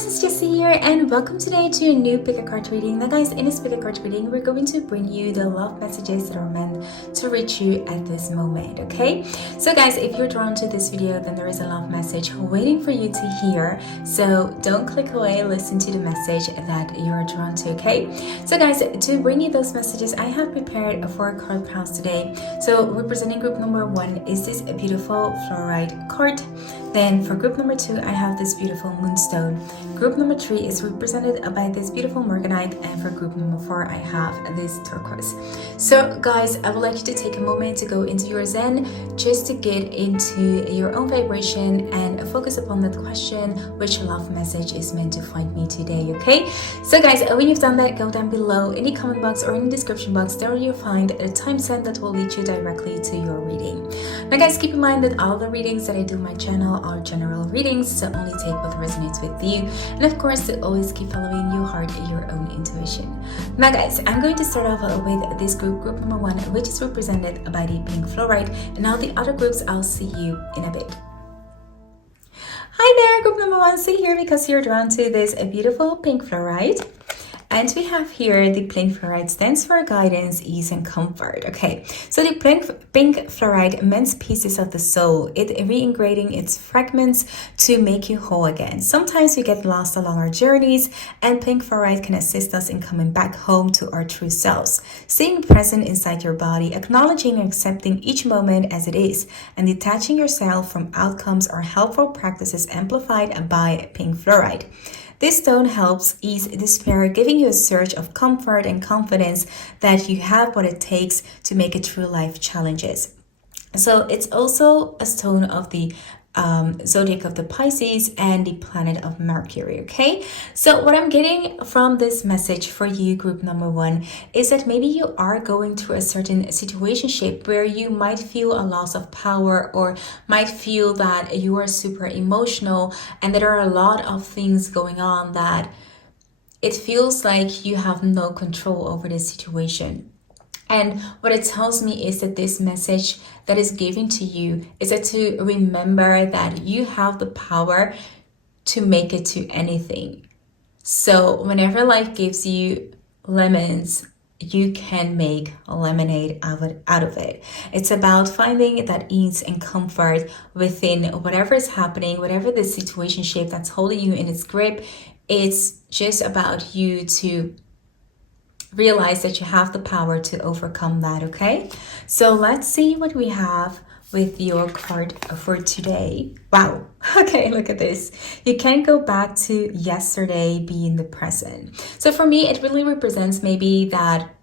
guys, it's Jessy here and welcome today to a new pick a card reading. Now guys, in this pick a card reading, we're going to bring you the love messages that are meant to reach you at this moment, okay? So guys, if you're drawn to this video, then there is a love message waiting for you to hear. So don't click away, listen to the message that you're drawn to, okay? So guys, to bring you those messages, I have prepared 4 card piles today. So representing group number 1 is this beautiful fluorite card. Then for group number 2, I have this beautiful moonstone. Group number 3 is represented by this beautiful morganite, and for group number 4, I have this turquoise. So guys, I would like you to take a moment to go into your zen, just to get into your own vibration and focus upon that question, which love message is meant to find me today, okay? So guys, when you've done that, go down below in the comment box or in the description box. There you'll find a timestamp that will lead you directly to your reading. Now guys, keep in mind that all the readings that I do on my channel are general readings, so only take what resonates with you, and of course to always keep following your heart and your own intuition. Now guys, I'm going to start off with this group number 1, which is represented by the pink fluorite, and all the other groups I'll see you in a bit. Hi there, group number 1, so here because you're drawn to this beautiful pink fluorite. And we have here the pink fluorite stands for guidance, ease, and comfort. Okay, so the pink fluorite mends pieces of the soul, it reintegrating its fragments to make you whole again. Sometimes we get lost along our journeys, and pink fluorite can assist us in coming back home to our true selves. Staying present inside your body, acknowledging and accepting each moment as it is, and detaching yourself from outcomes are helpful practices amplified by pink fluorite. This stone helps ease despair, giving you a surge of comfort and confidence that you have what it takes to make it through life challenges. So it's also a stone of the zodiac of the Pisces and the planet of Mercury, okay? So what I'm getting from this message for you, group number 1, is that maybe you are going through a certain situationship where you might feel a loss of power, or might feel that you are super emotional and there are a lot of things going on that it feels like you have no control over the situation. And what it tells me is that this message that is given to you is that to remember that you have the power to make it to anything. So whenever life gives you lemons, you can make a lemonade out of it. It's about finding that ease and comfort within whatever is happening, whatever the situation shape that's holding you in its grip. It's just about you to realize that you have the power to overcome that, okay? So let's see what we have with your card for today. Wow, okay, look at this. You can't go back to yesterday, be in the present. So for me, it really represents maybe that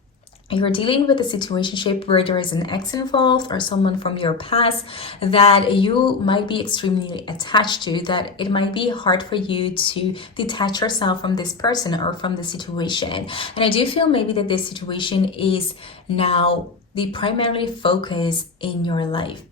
you're dealing with a situationship where there is an ex involved or someone from your past that you might be extremely attached to, that it might be hard for you to detach yourself from this person or from the situation. And I do feel maybe that this situation is now the primary focus in your life.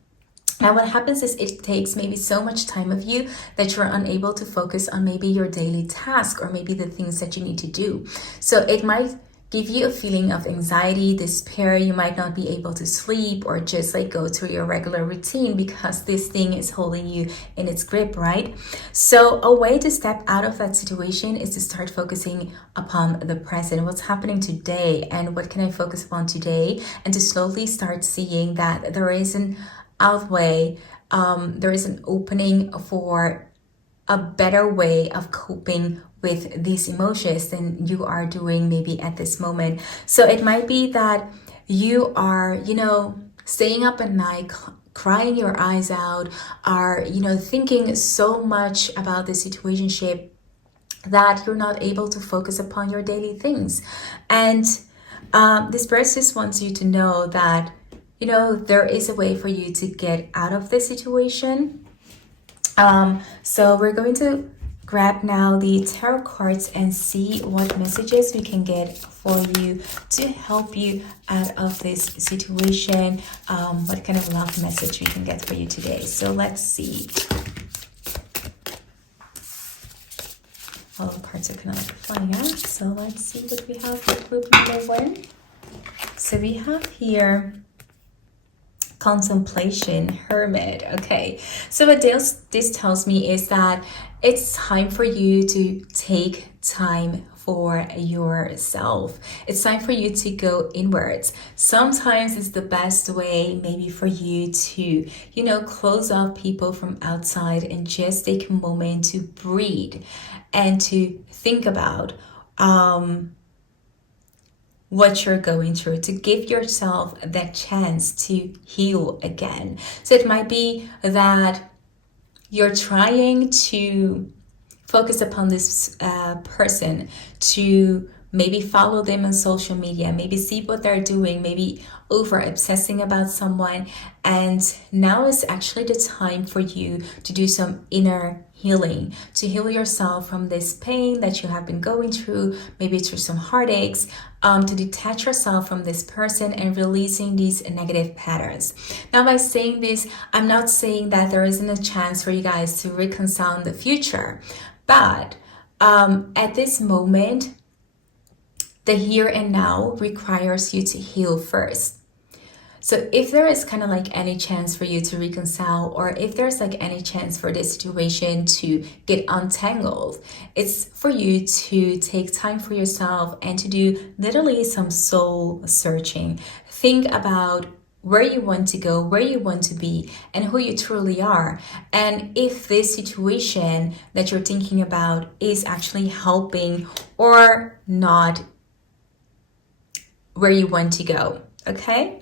Now what happens is it takes maybe so much time of you that you're unable to focus on maybe your daily task or maybe the things that you need to do. So it might give you a feeling of anxiety, despair. You might not be able to sleep or just like go through your regular routine because this thing is holding you in its grip, right? So a way to step out of that situation is to start focusing upon the present, what's happening today, and what can I focus upon today, and to slowly start seeing that there is an outway, there is an opening for a better way of coping with these emotions than you are doing maybe at this moment. So it might be that you are, staying up at night, crying your eyes out, are, thinking so much about the situationship that you're not able to focus upon your daily things. And this person just wants you to know that, there is a way for you to get out of this situation. So we're going to grab now the tarot cards and see what messages we can get for you to help you out of this situation. What kind of love message we can get for you today. So let's see. All the cards are kind of like flying out. So let's see what we have for group number 1. So we have here contemplation, hermit. Okay, so what this tells me is that it's time for you to take time for yourself. It's time for you to go inwards. Sometimes it's the best way maybe for you to, close off people from outside and just take a moment to breathe and to think about what you're going through, to give yourself that chance to heal again. So it might be that you're trying to focus upon this person, to maybe follow them on social media, maybe see what they're doing, maybe over obsessing about someone. And now is actually the time for you to do some inner healing, to heal yourself from this pain that you have been going through, maybe through some heartaches, to detach yourself from this person and releasing these negative patterns. Now, by saying this, I'm not saying that there isn't a chance for you guys to reconcile in the future, but at this moment, the here and now requires you to heal first. So if there is kind of like any chance for you to reconcile, or if there's like any chance for this situation to get untangled, it's for you to take time for yourself and to do literally some soul searching. Think about where you want to go, where you want to be, and who you truly are. And if this situation that you're thinking about is actually helping or not where you want to go, okay?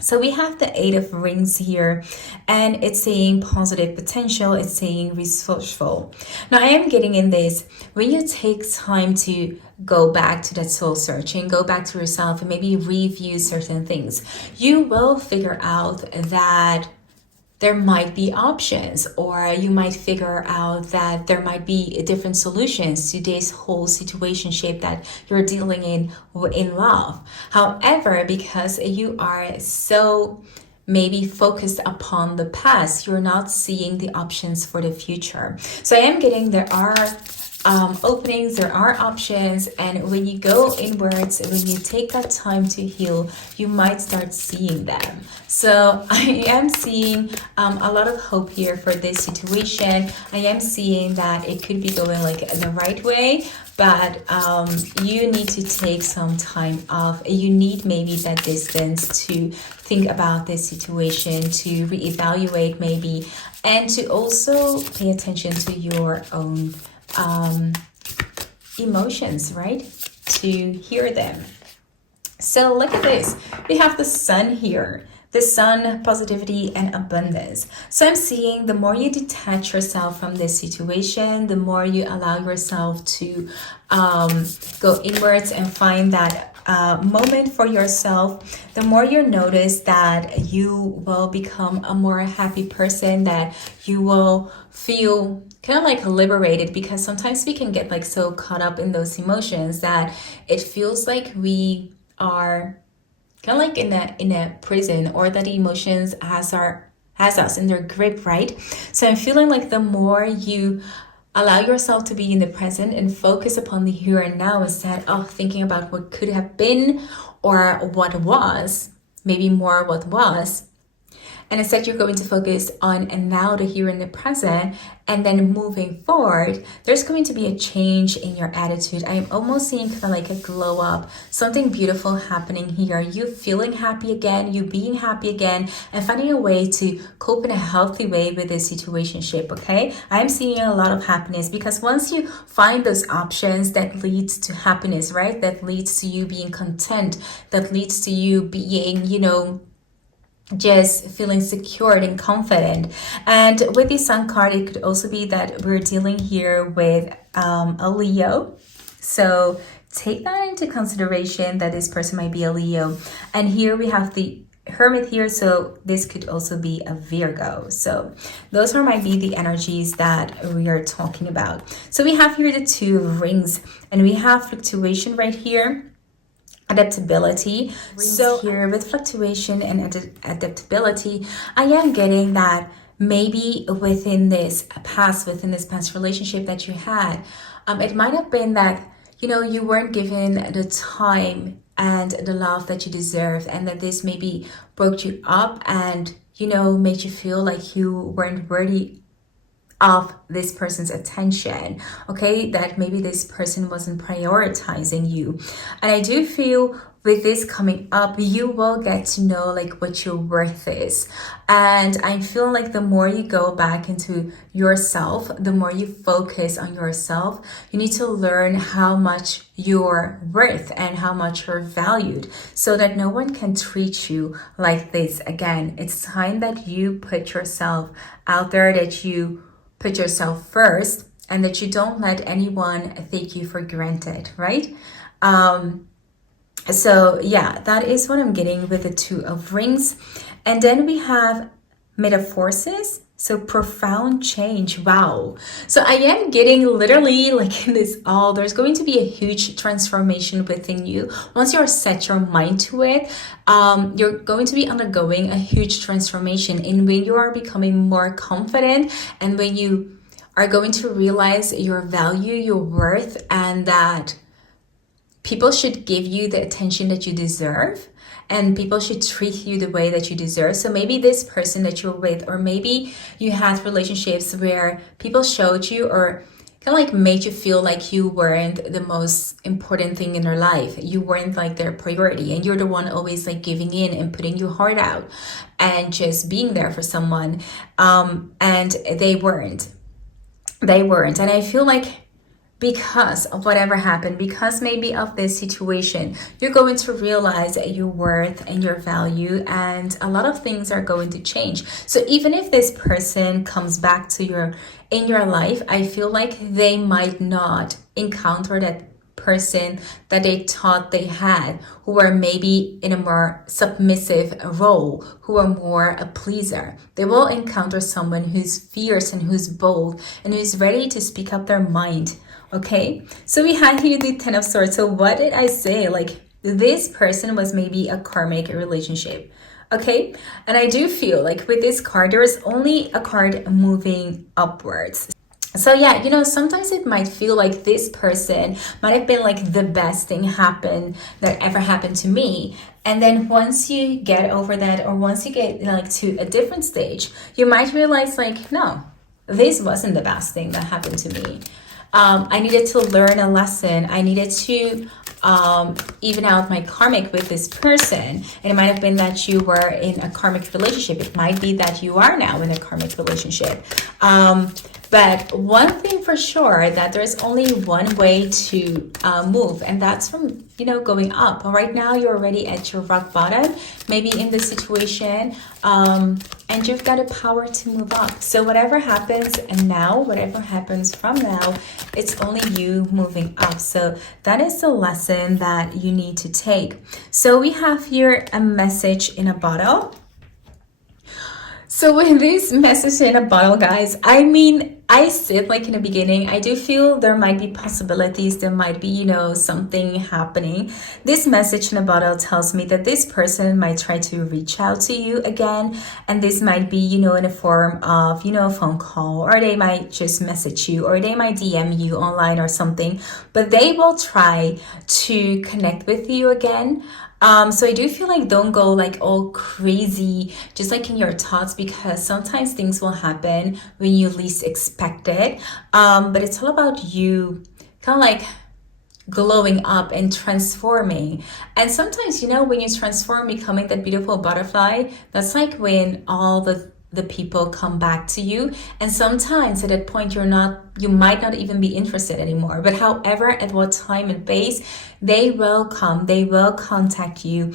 So we have the Eight of Rings here, and it's saying positive potential, it's saying resourceful. Now I am getting in this, when you take time to go back to that soul searching, go back to yourself and maybe review certain things, you will figure out that there might be options, or you might figure out that there might be different solutions to this whole situation shape that you're dealing in love. However, because you are so maybe focused upon the past, you're not seeing the options for the future. So I am getting there are openings, there are options, and when you go inwards, when you take that time to heal, you might start seeing them. So I am seeing a lot of hope here for this situation. I am seeing that it could be going like in the right way, but you need to take some time off. You need maybe that distance to think about this situation, to reevaluate maybe, and to also pay attention to your own emotions, right? To hear them. So look at this. We have the Sun here. The Sun, positivity and abundance. So I'm seeing the more you detach yourself from this situation, the more you allow yourself to go inwards and find that moment for yourself, the more you notice that you will become a more happy person, that you will feel kind of like liberated, because sometimes we can get like so caught up in those emotions that it feels like we are kind of like in a prison, or that the emotions has us in their grip, right? So I'm feeling like the more you allow yourself to be in the present and focus upon the here and now, instead of thinking about what could have been or what was, maybe more what was, and instead you're going to focus on and now, the here and the present, and then moving forward, there's going to be a change in your attitude. I'm almost seeing kind of like a glow up, something beautiful happening here. You feeling happy again, you being happy again, and finding a way to cope in a healthy way with this situationship, okay? I'm seeing a lot of happiness, because once you find those options, that leads to happiness, right? That leads to you being content, that leads to you being, just feeling secured and confident. And with the Sun card, it could also be that we're dealing here with a Leo. So take that into consideration, that this person might be a Leo. And here we have the Hermit here, so this could also be a Virgo. So those might be the energies that we are talking about. So we have here the Two of Rings, and we have fluctuation right here, adaptability. So here with fluctuation and adaptability, I am getting that maybe within this past relationship that you had, it might have been that you weren't given the time and the love that you deserved, and that this maybe broke you up and made you feel like you weren't worthy of this person's attention, okay? That maybe this person wasn't prioritizing you. And I do feel with this coming up, you will get to know like what your worth is. And I feel like the more you go back into yourself, the more you focus on yourself, you need to learn how much you're worth and how much you're valued, so that no one can treat you like this again. It's time that you put yourself out there, that you put yourself first, and that you don't let anyone take you for granted, right? So yeah, that is what I'm getting with the Two of Rings. And then we have Metaphorsis. So profound change. Wow. So I am getting literally like in this all, there's going to be a huge transformation within you. Once you're set your mind to it, you're going to be undergoing a huge transformation in when you are becoming more confident, and when you are going to realize your value, your worth, and that people should give you the attention that you deserve, and people should treat you the way that you deserve. So maybe this person that you're with, or maybe you had relationships where people showed you or kind of like made you feel like you weren't the most important thing in their life. You weren't like their priority, and you're the one always like giving in and putting your heart out and just being there for someone. And they weren't. And I feel like because of whatever happened, because maybe of this situation, you're going to realize your worth and your value, and a lot of things are going to change. So even if this person comes back to in your life, I feel like they might not encounter that person that they thought they had, who are maybe in a more submissive role, who are more a pleaser. They will encounter someone who's fierce and who's bold and who's ready to speak up their mind. Okay, so we had here the Ten of Swords. So what did I say? Like, this person was maybe a karmic relationship. Okay, and I do feel like with this card, there is only a card moving upwards. So yeah, you know, sometimes it might feel like this person might have been like the best thing that ever happened to me. And then once you get over that, or once you get like to a different stage, you might realize like, no, this wasn't the best thing that happened to me. I needed to learn a lesson. I needed to even out my karmic with this person. And it might have been that you were in a karmic relationship. It might be that you are now in a karmic relationship. But one thing for sure, that there's only one way to move, and that's from, you know, going up. Right now, you're already at your rock bottom, maybe in this situation, and you've got the power to move up. So whatever happens now, whatever happens from now, it's only you moving up. So that is the lesson that you need to take. So we have here a message in a bottle. So with this message in a bottle, guys, I mean, I said like in the beginning, I do feel there might be possibilities. There might be, you know, something happening. This message in a bottle tells me that this person might try to reach out to you again. And this might be, you know, in a form of, you know, a phone call, or they might just message you, or they might DM you online or something. But they will try to connect with you again. So I do feel like don't go like all crazy, just like in your thoughts, because sometimes things will happen when you least expect it. But it's all about you kind of like glowing up and transforming. And sometimes, you know, when you transform, becoming that beautiful butterfly, that's like when all the people come back to you. And sometimes at that point, you might not even be interested anymore. But however, at what time and pace, they will come, they will contact you,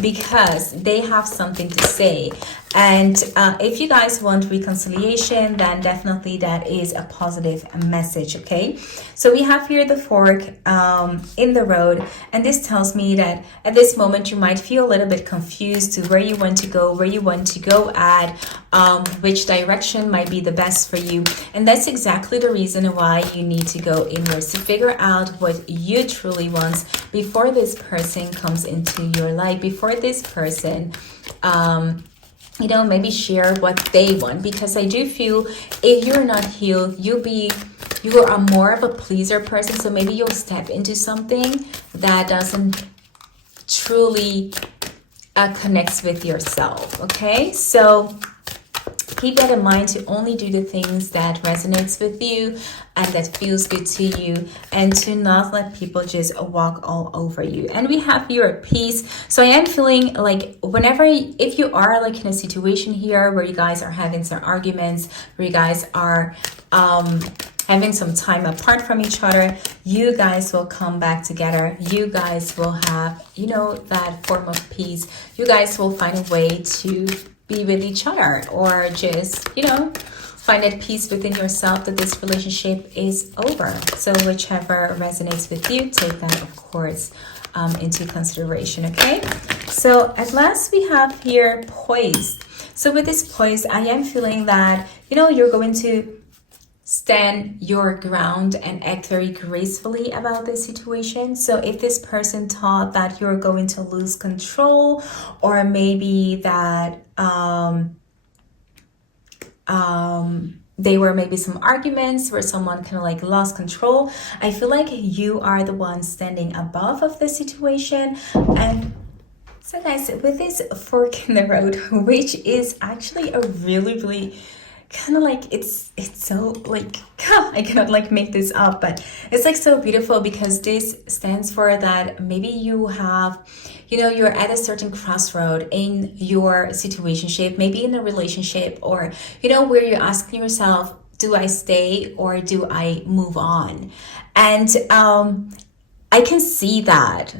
because they have something to say. And if you guys want reconciliation, then definitely that is a positive message, okay? So we have here the fork in the road, and this tells me that at this moment you might feel a little bit confused to where you want to go, at, which direction might be the best for you. And that's exactly the reason why you need to go inwards, to figure out what you truly want before this person comes into your life, before this person you know, maybe share what they want. Because I do feel if you're not healed, you are more of a pleaser person. So maybe you'll step into something that doesn't truly connects with yourself. Okay, so keep that in mind to only do the things that resonates with you and that feels good to you, and to not let people just walk all over you. And we have here at peace. So I am feeling like whenever, if you are like in a situation here where you guys are having some arguments, where you guys are having some time apart from each other, you guys will come back together. You guys will have, you know, that form of peace. You guys will find a way to be with each other, or just, you know, find that peace within yourself that this relationship is over. So whichever resonates with you, take that, of course, into consideration, okay? So at last we have here poised. So with this poised, I am feeling that, you know, you're going to stand your ground and act very gracefully about this situation. So if this person thought that you're going to lose control, or maybe that they were maybe some arguments where someone kind of like lost control, I feel like you are the one standing above of the situation. And so guys, with this fork in the road, which is actually a really kind of like, it's so like, I cannot like make this up, but it's like so beautiful, because this stands for that maybe you have, you know, you're at a certain crossroad in your situationship, maybe in a relationship, or, you know, where you're asking yourself, do I stay or do I move on? And I can see that,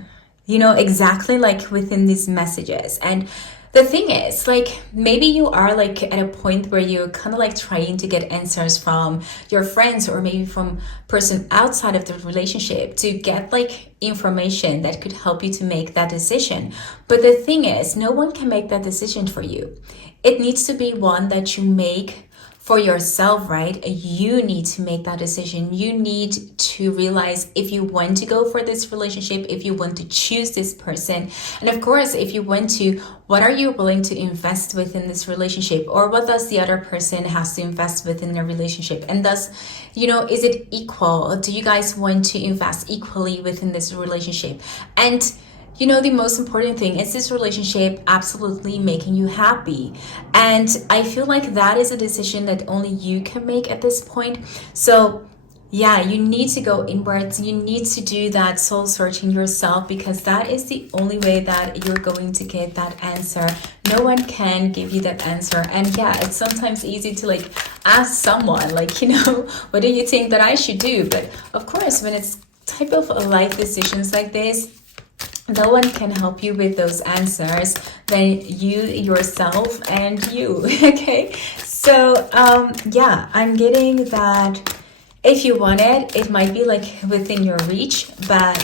you know, exactly like within these messages. And the thing is, like, maybe you are like at a point where you're kind of like trying to get answers from your friends, or maybe from person outside of the relationship, to get like information that could help you to make that decision. But the thing is, no one can make that decision for you. It needs to be one that you make for yourself, right? You need to make that decision. You need to realize if you want to go for this relationship, if you want to choose this person. And of course, if you want to, what are you willing to invest within this relationship? Or what does the other person has to invest within the relationship? And thus, you know, is it equal? Do you guys want to invest equally within this relationship? And you know, the most important thing is this relationship absolutely making you happy. And I feel like that is a decision that only you can make at this point. So yeah, you need to go inwards. You need to do that soul searching yourself, because that is the only way that you're going to get that answer. No one can give you that answer. And yeah, it's sometimes easy to like ask someone, like, you know, what do you think that I should do? But of course, when it's type of life decisions like this, no one can help you with those answers than you yourself and you. Okay, so yeah, I'm getting that if you want it, it might be like within your reach, but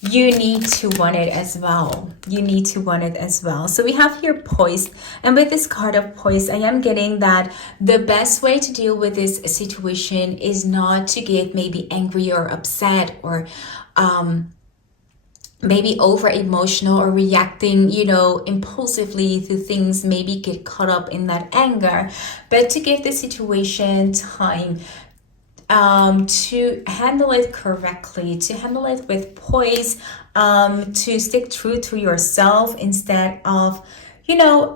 you need to want it as well. You need to want it as well. So we have here poised, and with this card of poised, I am getting that the best way to deal with this situation is not to get maybe angry or upset, or maybe over emotional, or reacting, you know, impulsively to things, maybe get caught up in that anger, but to give the situation time to handle it correctly, to handle it with poise, to stick true to yourself instead of, you know,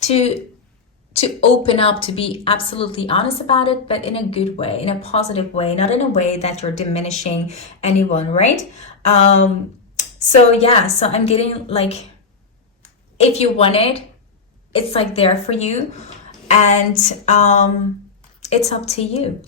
to open up, to be absolutely honest about it, but in a good way, in a positive way, not in a way that you're diminishing anyone, right? So yeah, so I'm getting like, if you want it, it's like there for you, and it's up to you.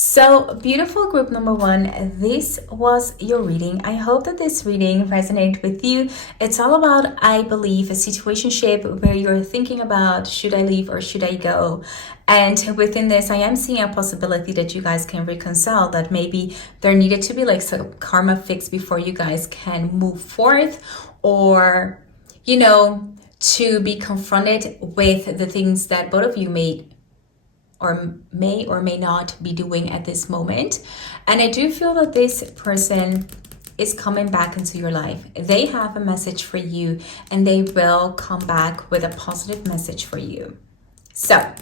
So beautiful group number one, this was your reading. I hope that this reading resonated with you. It's all about, I believe, a situationship where you're thinking about, should I leave or should I go? And within this, I am seeing a possibility that you guys can reconcile, that maybe there needed to be like some karma fix before you guys can move forth, or, you know, to be confronted with the things that both of you may or may not be doing at this moment. And I do feel that this person is coming back into your life. They have a message for you, and they will come back with a positive message for you. So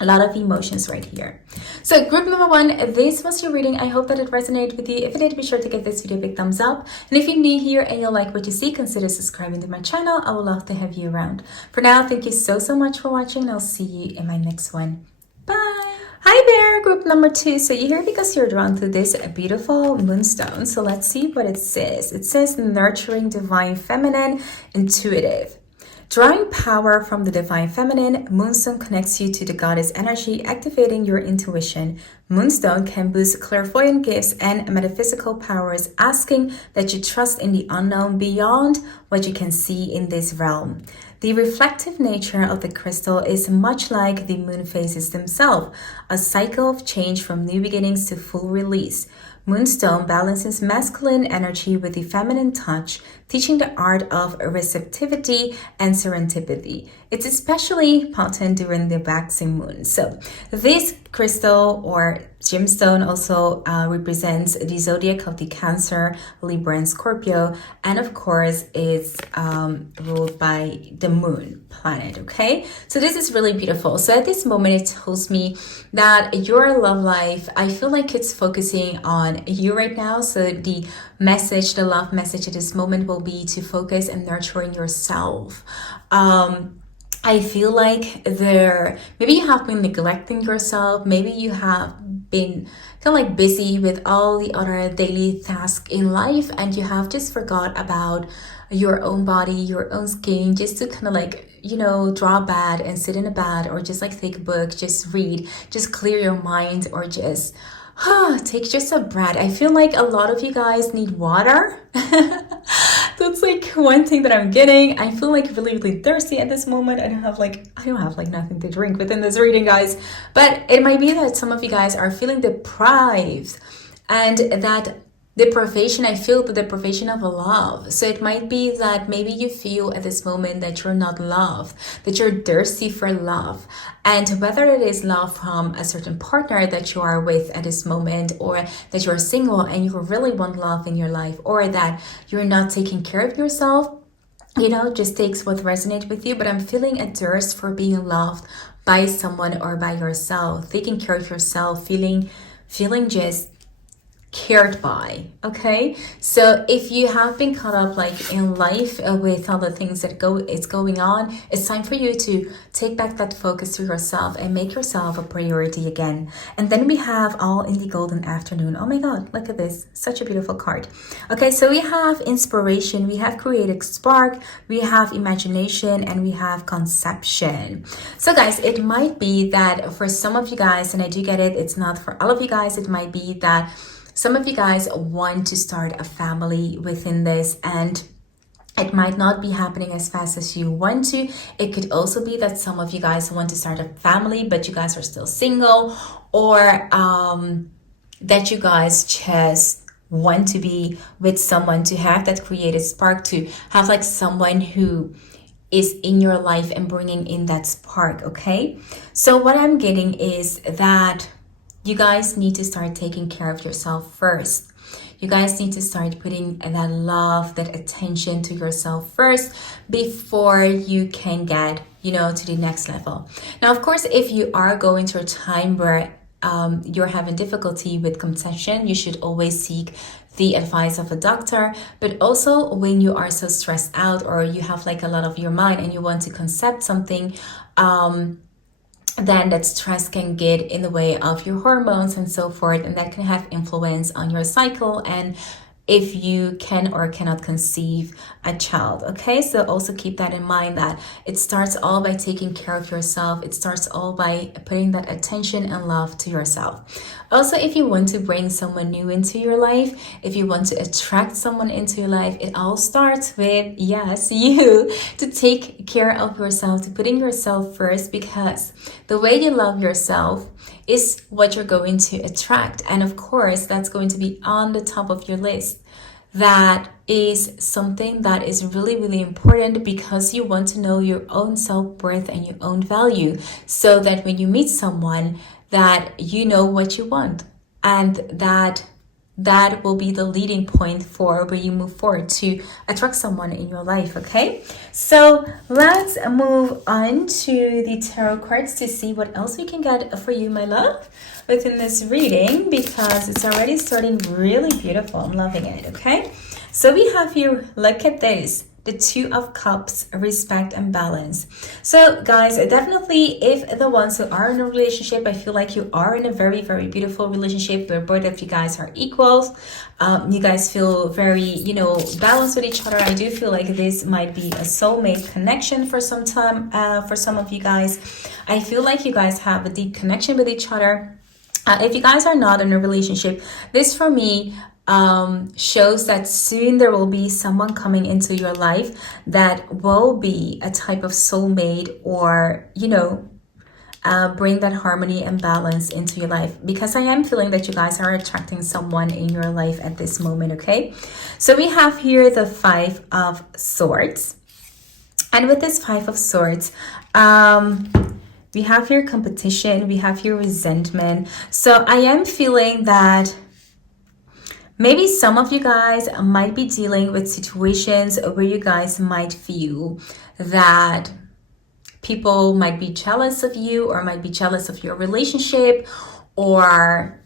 a lot of emotions right here. So group number 1, this was your reading. I hope that it resonated with you. If it did, be sure to give this video a big thumbs up. And if you're new here and you like what you see, consider subscribing to my channel. I would love to have you around. For now, thank you so much for watching. I'll see you in my next one. Bye. Hi there, group number 2. So you're here because you're drawn to this beautiful moonstone. So let's see what it says. It says nurturing, divine, feminine, intuitive. Drawing power from the divine feminine, Moonstone connects you to the goddess energy, activating your intuition. Moonstone can boost clairvoyant gifts and metaphysical powers, asking that you trust in the unknown beyond what you can see in this realm. The reflective nature of the crystal is much like the moon phases themselves, a cycle of change from new beginnings to full release. Moonstone balances masculine energy with the feminine touch, teaching the art of receptivity and serendipity. It's especially potent during the waxing moon. So this crystal or gemstone also represents the zodiac of the Cancer, Libra, and Scorpio, and of course it's ruled by the moon planet. Okay, so this is really beautiful. So at this moment it tells me that your love life, I feel like it's focusing on you right now. So the message, the love message at this moment will be to focus on nurturing yourself. I feel like maybe you have been neglecting yourself. Maybe you have been kind of like busy with all the other daily tasks in life, and you have just forgot about your own body, your own skin, just to kind of like, you know, draw a bed and sit in a bed, or just like take a book, just read, just clear your mind, or just take just a breath. I feel like a lot of you guys need water. That's like one thing that I'm getting. I feel like really thirsty at this moment. I don't have like nothing to drink within this reading, guys. But it might be that some of you guys are feeling deprived, and that deprivation, I feel the deprivation of love. So it might be that maybe you feel at this moment that you're not loved, that you're thirsty for love. And whether it is love from a certain partner that you are with at this moment, or that you're single and you really want love in your life, or that you're not taking care of yourself, you know, just takes what resonates with you. But I'm feeling a thirst for being loved by someone or by yourself, taking care of yourself, feeling just cared by. Okay, so if you have been caught up like in life with all the things that it's going on, it's time for you to take back that focus to yourself and make yourself a priority again. And then we have All in the Golden Afternoon. Oh my god, look at this, such a beautiful card. Okay, so we have inspiration, we have creative spark, we have imagination, and we have conception. So guys, it might be that for some of you guys, and I do get it, it's not for all of you guys, it might be that some of you guys want to start a family within this, and it might not be happening as fast as you want to. It could also be that some of you guys want to start a family, but you guys are still single, or that you guys just want to be with someone, to have that creative spark, to have like someone who is in your life and bringing in that spark. Okay, so what I'm getting is that you guys need to start taking care of yourself first. You guys need to start putting that love, that attention to yourself first before you can get, you know, to the next level. Now, of course, if you are going through a time where you're having difficulty with conception, you should always seek the advice of a doctor. But also when you are so stressed out, or you have like a lot of your mind and you want to concept something, then that stress can get in the way of your hormones and so forth, and that can have influence on your cycle and if you can or cannot conceive a child. Okay, so also keep that in mind, that it starts all by taking care of yourself. It starts all by putting that attention and love to yourself. Also, if you want to bring someone new into your life, if you want to attract someone into your life, it all starts with, yes, you, to take care of yourself, to putting yourself first, because the way you love yourself is what you're going to attract. And of course, that's going to be on the top of your list. That is something that is really important, because you want to know your own self-worth and your own value, so that when you meet someone, that you know what you want, and that that will be the leading point for where you move forward to attract someone in your life, okay? So let's move on to the tarot cards to see what else we can get for you, my love, within this reading, because it's already starting really beautiful. I'm loving it, okay? So we have here, look at this. The Two of Cups, respect and balance. So guys, definitely if the ones who are in a relationship, I feel like you are in a very, very beautiful relationship where both of you guys are equals. You guys feel very, you know, balanced with each other. I do feel like this might be a soulmate connection for some time, for some of you guys. I feel like you guys have a deep connection with each other. If you guys are not in a relationship, this for me shows that soon there will be someone coming into your life that will be a type of soulmate, or, you know, bring that harmony and balance into your life, because I am feeling that you guys are attracting someone in your life at this moment, okay? So we have here the Five of Swords, and with this Five of Swords, we have here competition, we have here resentment. So I am feeling that maybe some of you guys might be dealing with situations where you guys might feel that people might be jealous of you, or might be jealous of your relationship, or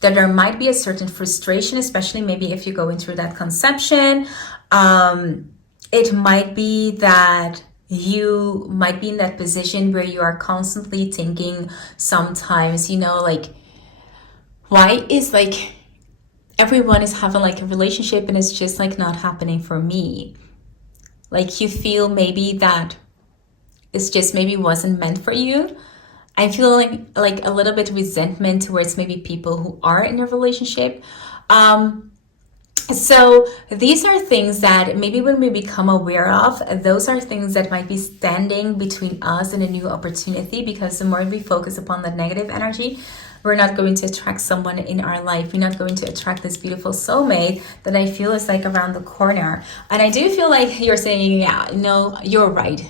that there might be a certain frustration, especially maybe if you're going through that conception. It might be that you might be in that position where you are constantly thinking sometimes, you know, like, why is like everyone is having like a relationship and it's just like not happening for me? Like you feel maybe that it's just maybe wasn't meant for you. I feel like a little bit resentment towards maybe people who are in a relationship. So these are things that maybe when we become aware of, those are things that might be standing between us and a new opportunity, because the more we focus upon the negative energy, we're not going to attract someone in our life. We're not going to attract this beautiful soulmate that I feel is like around the corner. And I do feel like you're saying, yeah, no, you're right.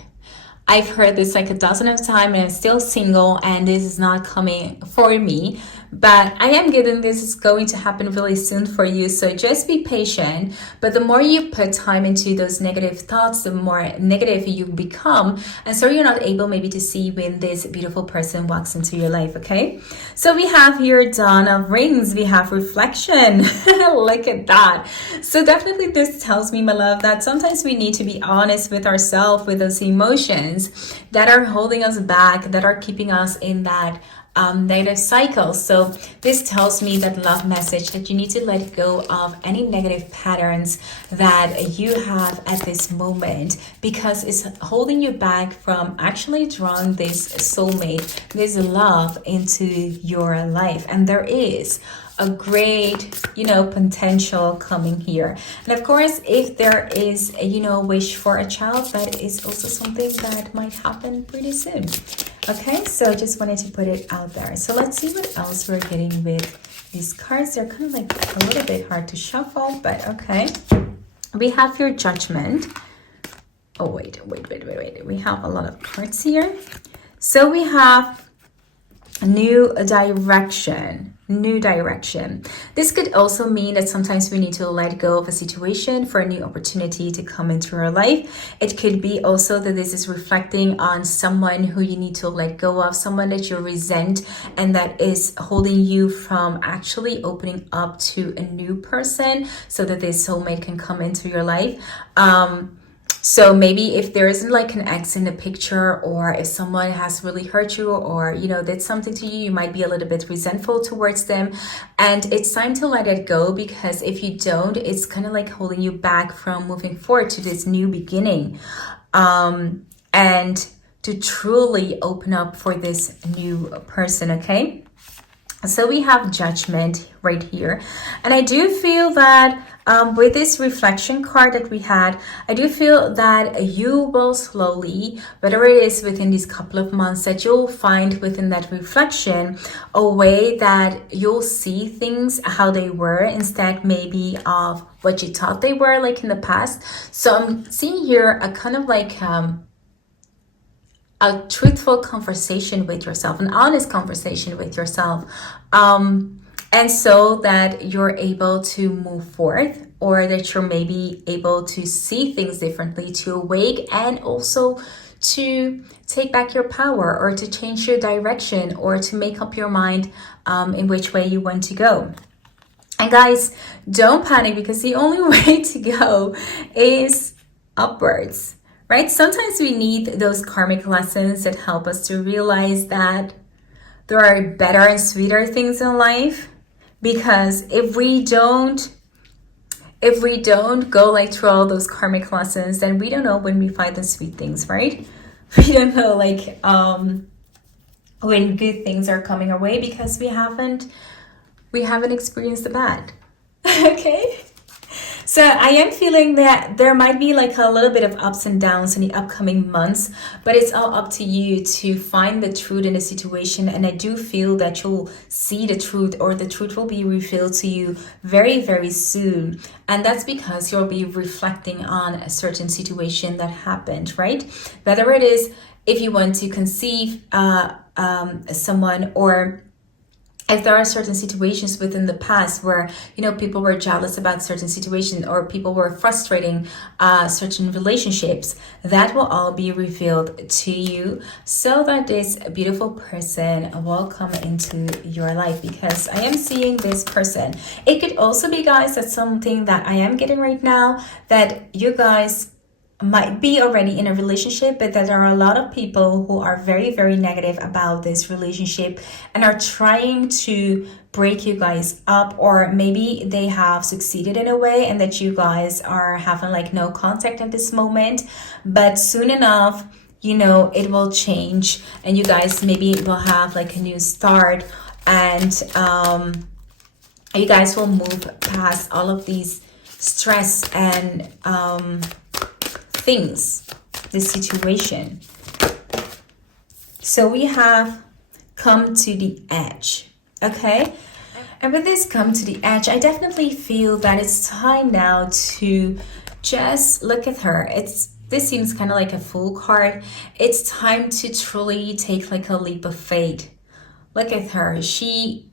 I've heard this like a dozen of times and I'm still single and this is not coming for me. But I am getting this is going to happen really soon for you. So just be patient. But the more you put time into those negative thoughts, the more negative you become. And so you're not able maybe to see when this beautiful person walks into your life, okay? So we have here Dawn of Rings. We have reflection. Look at that. So definitely this tells me, my love, that sometimes we need to be honest with ourselves, with those emotions that are holding us back, that are keeping us in that negative cycle. So this tells me that love message that you need to let go of any negative patterns that you have at this moment, because it's holding you back from actually drawing this soulmate, this love into your life. And there is a great, you know, potential coming here. And of course, if there is a, you know, wish for a child, that is also something that might happen pretty soon. Okay, so just wanted to put it out there. So let's see what else we're getting with these cards. They're kind of like a little bit hard to shuffle, but okay. We have your Judgment. Oh, wait. We have a lot of cards here. So we have new direction. This could also mean that sometimes we need to let go of a situation for a new opportunity to come into our life. It could be also that this is reflecting on someone who you need to let go of, someone that you resent and that is holding you from actually opening up to a new person so that this soulmate can come into your life. So maybe if there isn't like an ex in the picture, or if someone has really hurt you, or, you know, did something to you, you might be a little bit resentful towards them. And it's time to let it go, because if you don't, it's kind of like holding you back from moving forward to this new beginning. And to truly open up for this new person, okay? So we have Judgment right here. And I do feel that with this reflection card that we had, I do feel that you will slowly, whether it is within these couple of months, that you'll find within that reflection a way that you'll see things how they were, instead maybe of what you thought they were like in the past. So I'm seeing here a kind of like a truthful conversation with yourself, an honest conversation with yourself. And so that you're able to move forth, or that you're maybe able to see things differently, to awake, and also to take back your power, or to change your direction, or to make up your mind in which way you want to go. And guys, don't panic, because the only way to go is upwards, right? Sometimes we need those karmic lessons that help us to realize that there are better and sweeter things in life. Because if we don't go like through all those karmic lessons, then we don't know when we find the sweet things, right? We don't know like when good things are coming our way, because we haven't experienced the bad. Okay, so I am feeling that there might be like a little bit of ups and downs in the upcoming months, but it's all up to you to find the truth in the situation. And I do feel that you'll see the truth, or the truth will be revealed to you very, very soon. And that's because you'll be reflecting on a certain situation that happened, right? Whether it is if you want to conceive someone, or if there are certain situations within the past where, you know, people were jealous about certain situations, or people were frustrating certain relationships, that will all be revealed to you, so that this beautiful person will come into your life. Because I am seeing this person. It could also be, guys, that's something that I am getting right now, that you guys might be already in a relationship, but that there are a lot of people who are very, very negative about this relationship and are trying to break you guys up, or maybe they have succeeded in a way, and that you guys are having like no contact at this moment. But soon enough, you know, it will change, and you guys maybe will have like a new start, and you guys will move past all of these stress and things, this situation. So we have come to the edge, okay? And with this come to the edge, I definitely feel that it's time now to just look at her. This seems kind of like a fool card. It's time to truly take like a leap of faith. Look at her. She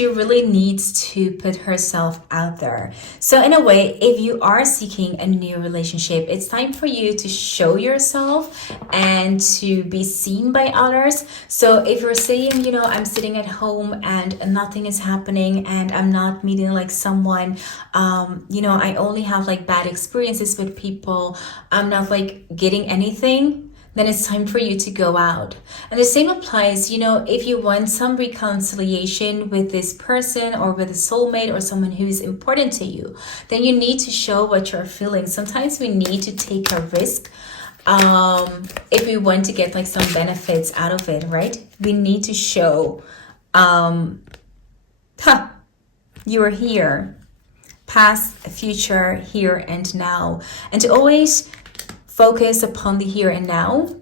really needs to put herself out there. So in a way, if you are seeking a new relationship, it's time for you to show yourself and to be seen by others. So if you're saying, you know, I'm sitting at home and nothing is happening, and I'm not meeting like someone, you know, I only have like bad experiences with people, I'm not like getting anything, then it's time for you to go out. And the same applies, you know, if you want some reconciliation with this person, or with a soulmate, or someone who is important to you, then you need to show what you're feeling. Sometimes we need to take a risk if we want to get like some benefits out of it, right? We need to show you are here, past, future, here and now. And to always focus upon the here and now.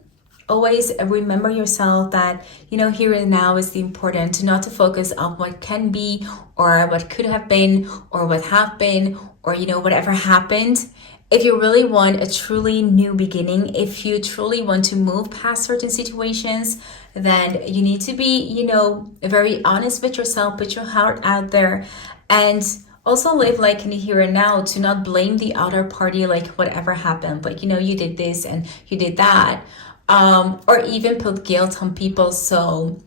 Always remember yourself that, you know, here and now is the important, not to focus on what can be, or what could have been, or what have been, or, you know, whatever happened. If you really want a truly new beginning, if you truly want to move past certain situations, then you need to be, you know, very honest with yourself, put your heart out there, and also live like in the here and now, to not blame the other party, like whatever happened, like, you know, you did this and you did that, or even put guilt on people. So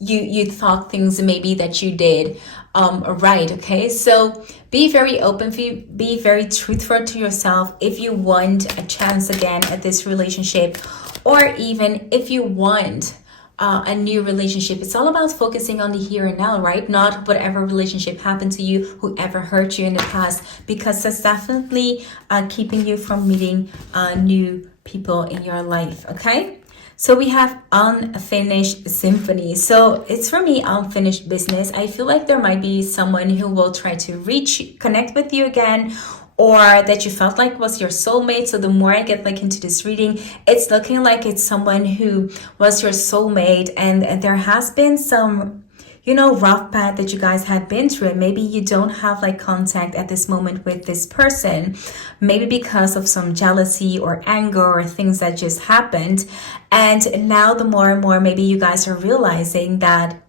you thought things maybe that you did right. Okay, so be very open, be very truthful to yourself if you want a chance again at this relationship, or even if you want a new relationship. It's all about focusing on the here and now, right? Not whatever relationship happened to you, whoever hurt you in the past, because that's definitely keeping you from meeting new people in your life. Okay, so we have unfinished symphony. So it's, for me, unfinished business. I feel like there might be someone who will try to connect with you again, or that you felt like was your soulmate. So the more I get like into this reading, it's looking like it's someone who was your soulmate, and there has been some, you know, rough path that you guys had been through, and maybe you don't have like contact at this moment with this person, maybe because of some jealousy or anger or things that just happened. And now the more and more maybe you guys are realizing that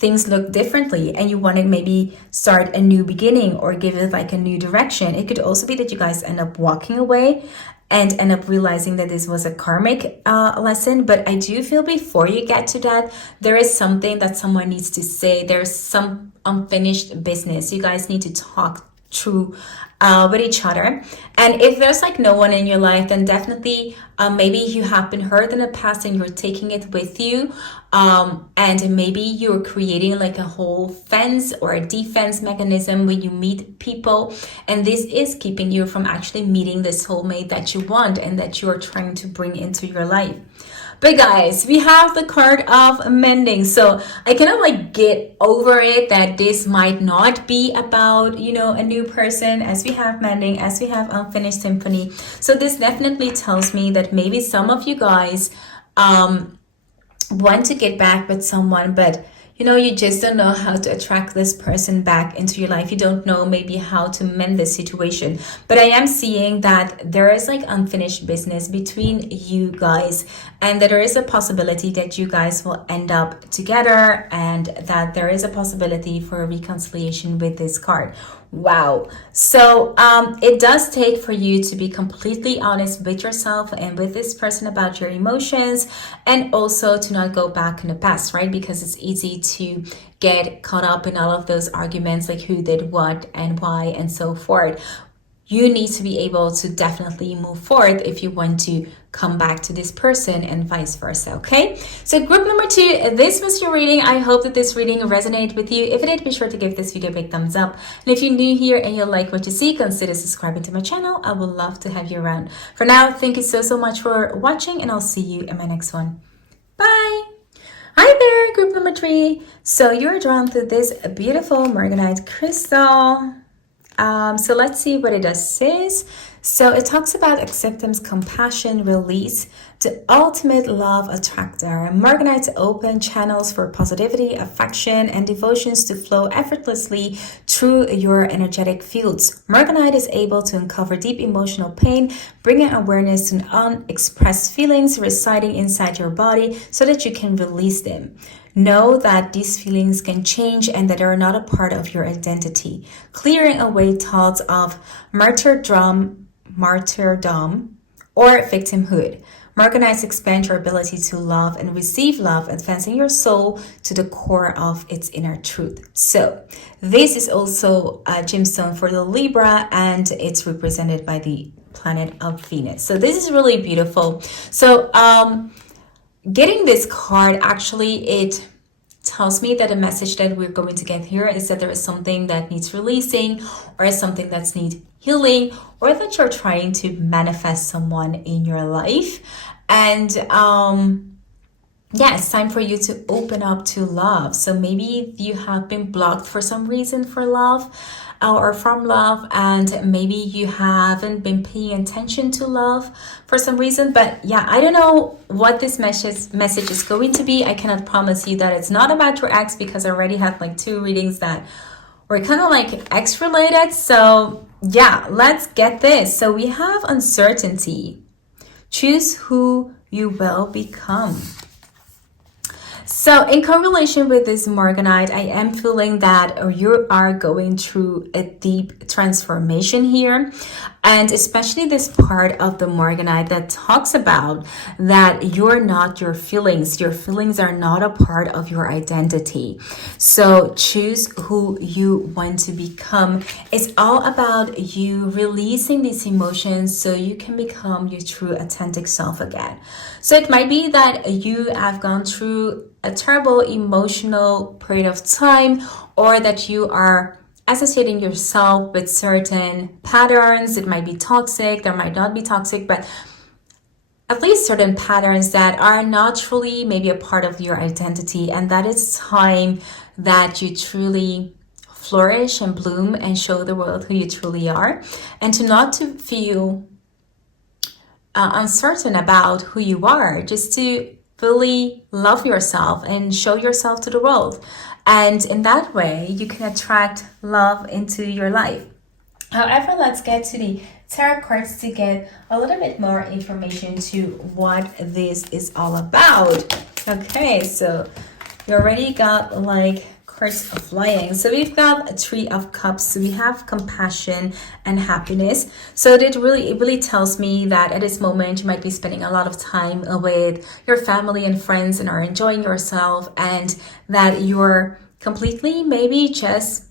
things look differently and you want to maybe start a new beginning or give it like a new direction. It could also be that you guys end up walking away and end up realizing that this was a karmic lesson. But I do feel before you get to that, there is something that someone needs to say. There's some unfinished business. You guys need to talk through with each other. And if there's like no one in your life, then definitely maybe you have been hurt in the past and you're taking it with you, and maybe you're creating like a whole fence or a defense mechanism when you meet people, and this is keeping you from actually meeting the soulmate that you want and that you are trying to bring into your life. But guys, we have the card of mending. So I kind of like get over it that this might not be about, you know, a new person, as we have mending, as we have unfinished symphony. So this definitely tells me that maybe some of you guys want to get back with someone, but you know, you just don't know how to attract this person back into your life. You don't know maybe how to mend this situation. But I am seeing that there is like unfinished business between you guys, and that there is a possibility that you guys will end up together, and that there is a possibility for a reconciliation with this card. Wow. So it does take for you to be completely honest with yourself and with this person about your emotions, and also to not go back in the past, right? Because it's easy to get caught up in all of those arguments, like who did what and why and so forth. You need to be able to definitely move forward if you want to come back to this person, and vice versa, okay? So group number 2, this was your reading. I hope that this reading resonated with you. If it did, be sure to give this video a big thumbs up. And if you're new here and you like what you see, consider subscribing to my channel. I would love to have you around. For now, thank you so much for watching, and I'll see you in my next one. Bye! Hi there, group number 3. So you're drawn to this beautiful Morganite crystal. So let's see what it says. So it talks about acceptance, compassion, release, the ultimate love attractor. Morganites open channels for positivity, affection, and devotions to flow effortlessly through your energetic fields. Morganite is able to uncover deep emotional pain, bringing awareness to unexpressed feelings residing inside your body so that you can release them. Know that these feelings can change and that they are not a part of your identity. Clearing away thoughts of martyrdom or victimhood. Morganites expand your ability to love and receive love, advancing your soul to the core of its inner truth. So this is also a gemstone for the Libra, and it's represented by the planet of Venus. So this is really beautiful. So getting this card, actually, it tells me that the message that we're going to get here is that there is something that needs releasing, or something that needs healing, or that you're trying to manifest someone in your life. And yeah, it's time for you to open up to love. So maybe you have been blocked for some reason for love, or from love, and maybe you haven't been paying attention to love for some reason. But yeah, I don't know what this message is going to be. I cannot promise you that it's not about your ex, because I already have like 2 readings that were kind of like ex related. So yeah, let's get this. So we have uncertainty. Choose who you will become. So in correlation with this Morganite, I am feeling that you are going through a deep transformation here. And especially this part of the Morganite that talks about that you're not your feelings. Your feelings are not a part of your identity. So choose who you want to become. It's all about you releasing these emotions so you can become your true authentic self again. So it might be that you have gone through a terrible emotional period of time, or that you are associating yourself with certain patterns. It might be toxic, there might not be toxic, but at least certain patterns that are not truly maybe a part of your identity. And that it's time that you truly flourish and bloom and show the world who you truly are, and to not to feel uncertain about who you are, just to fully love yourself and show yourself to the world. And in that way, you can attract love into your life. However, let's get to the tarot cards to get a little bit more information to what this is all about. Okay, so We already got like cards flying. So we've got a Three of Cups. So we have compassion and happiness. So it really tells me that at this moment you might be spending a lot of time with your family and friends and are enjoying yourself, and that you're completely maybe just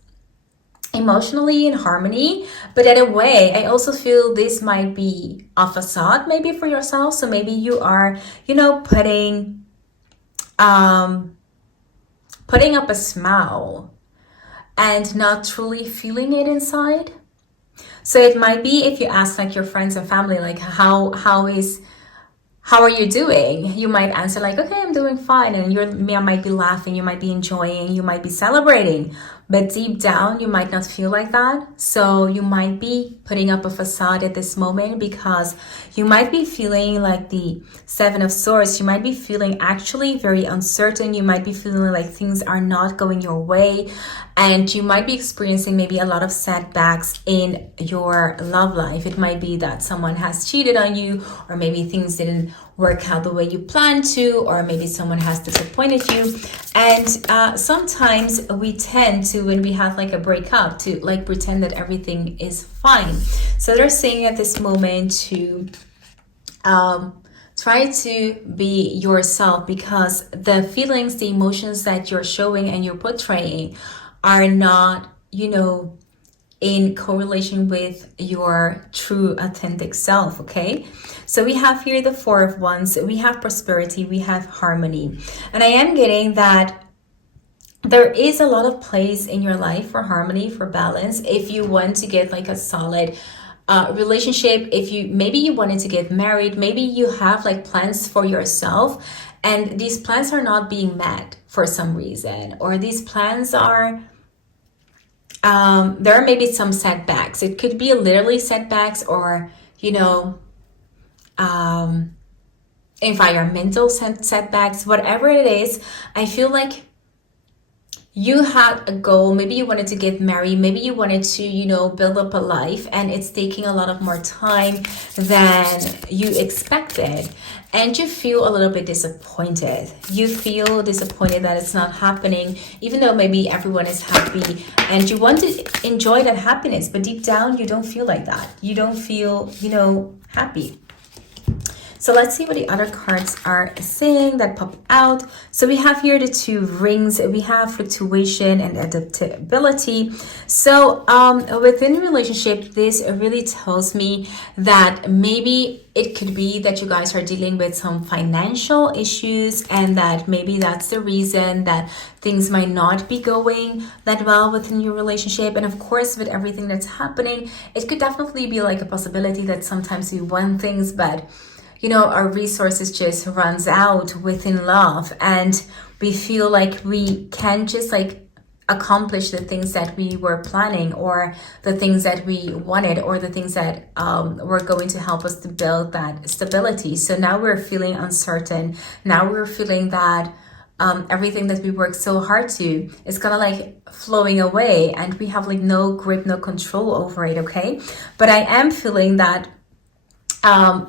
emotionally in harmony. But in a way, I also feel this might be a facade maybe for yourself. So maybe you are, you know, putting up a smile and not truly feeling it inside. So it might be, if you ask like your friends and family, like how are you doing? You might answer like, okay, I'm doing fine. And you might be laughing, you might be enjoying, you might be celebrating. But deep down, you might not feel like that. So you might be putting up a facade at this moment, because you might be feeling like the Seven of Swords. You might be feeling actually very uncertain. You might be feeling like things are not going your way. And you might be experiencing maybe a lot of setbacks in your love life. It might be that someone has cheated on you, or maybe things didn't work out the way you planned to, or maybe someone has disappointed you. And sometimes we tend to, when we have like a breakup, to like pretend that everything is fine. So they're saying at this moment to try to be yourself, because the feelings, the emotions that you're showing and you're portraying are not, you know, in correlation with your true authentic self. Okay, so we have here the Four of Wands, we have prosperity, we have harmony. And I am getting that there is a lot of place in your life for harmony, for balance. If you want to get like a solid relationship, if you wanted to get married, maybe you have like plans for yourself, and these plans are not being met for some reason, or these plans are there are maybe some setbacks. It could be literally setbacks, or, you know, environmental setbacks, whatever it is. I feel like you had a goal. Maybe you wanted to get married, maybe you wanted to, you know, build up a life, and it's taking a lot of more time than you expected, and you feel a little bit disappointed. You feel disappointed that it's not happening, even though maybe everyone is happy and you want to enjoy that happiness, but deep down you don't feel like that. You don't feel, you know, happy. So let's see what the other cards are saying that pop out. So we have here the Two Rings. We have fluctuation and adaptability. So within a relationship, this really tells me that maybe it could be that you guys are dealing with some financial issues, and that maybe that's the reason that things might not be going that well within your relationship. And of course, with everything that's happening, it could definitely be like a possibility that sometimes we want things, but you know, our resources just runs out within love, and we feel like we can't just like accomplish the things that we were planning, or the things that we wanted, or the things that were going to help us to build that stability. So now we're feeling uncertain. Now we're feeling that everything that we worked so hard to is kind of like flowing away, and we have like no grip, no control over it. Okay, but I am feeling that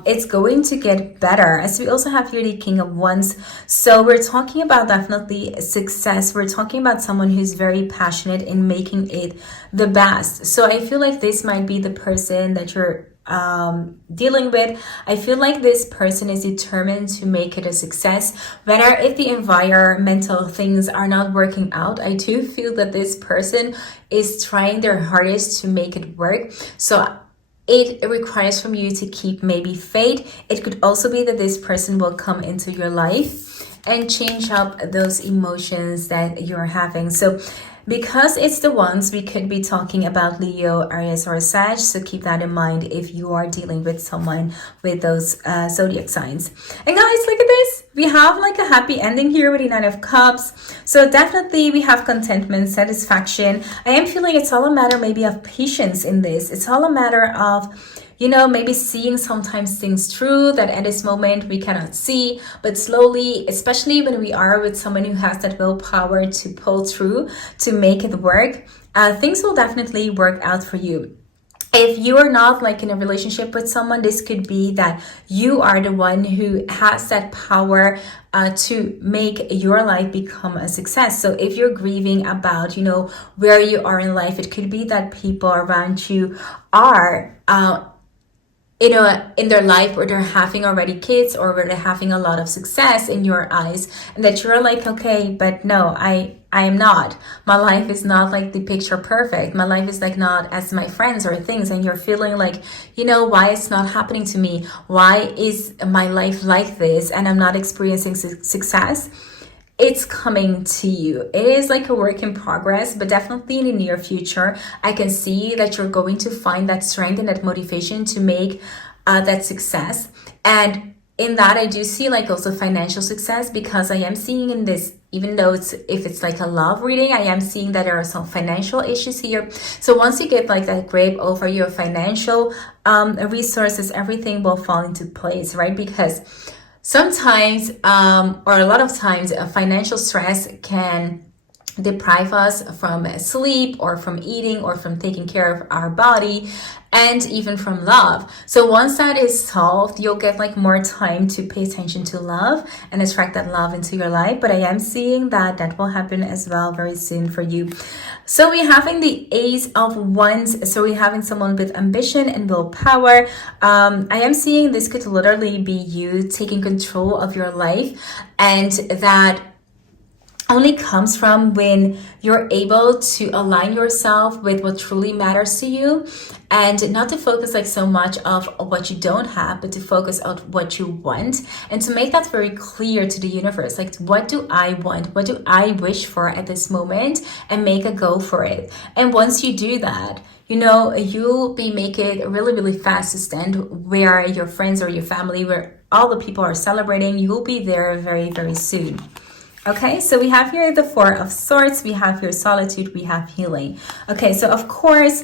it's going to get better, as we also have here the King of Wands. So we're talking about definitely success. We're talking about someone who's very passionate in making it the best. So I feel like this might be the person that you're dealing with. I feel like this person is determined to make it a success, whether if the environmental things are not working out. I do feel that this person is trying their hardest to make it work. So it requires from you to keep maybe faith. It could also be that this person will come into your life and change up those emotions that you're having. So because it's the Wands, we could be talking about Leo, Aries, or Sag. So keep that in mind if you are dealing with someone with those zodiac signs. And guys, look at this. We have like a happy ending here with the Nine of Cups. So definitely we have contentment, satisfaction. I am feeling it's all a matter maybe of patience in this. It's all a matter of, you know, maybe seeing sometimes things through that at this moment we cannot see, but slowly, especially when we are with someone who has that willpower to pull through, to make it work, things will definitely work out for you. if you are not like in a relationship with someone, this could be that you are the one who has that power to make your life become a success. So if you're grieving about, you know, where you are in life, it could be that people around you are you know, in their life where they're having already kids or where they're having a lot of success in your eyes, and that you're like, okay, but no, I am not. My life is not like the picture perfect. My life is like not as my friends or things. And you're feeling like, you know, why it's not happening to me? Why is my life like this? And I'm not experiencing success. It's coming to you. It is like a work in progress, but definitely in the near future, I can see that you're going to find that strength and that motivation to make that success. And in that, I do see like also financial success, because I am seeing in this, even though if it's like a love reading, I am seeing that there are some financial issues here. So once you get like that grip over your financial resources, everything will fall into place, right? Because sometimes, or a lot of times, financial stress can deprive us from sleep or from eating or from taking care of our body, and even from love. So once that is solved, you'll get like more time to pay attention to love and attract that love into your life. But I am seeing that that will happen as well very soon for you. So we're having the Ace of Wands. So we're having someone with ambition and willpower. I am seeing this could literally be you taking control of your life, and that only comes from when you're able to align yourself with what truly matters to you, and not to focus like so much of what you don't have, but to focus on what you want, and to make that very clear to the universe. Like, what do I want? What do I wish for at this moment? And make a go for it. And once you do that, you know, you'll be making it really, really fast to stand where your friends or your family, where all the people are celebrating. You'll be there very, very soon. Okay, so we have here the Four of Swords, we have here solitude, we have healing. Okay, so of course,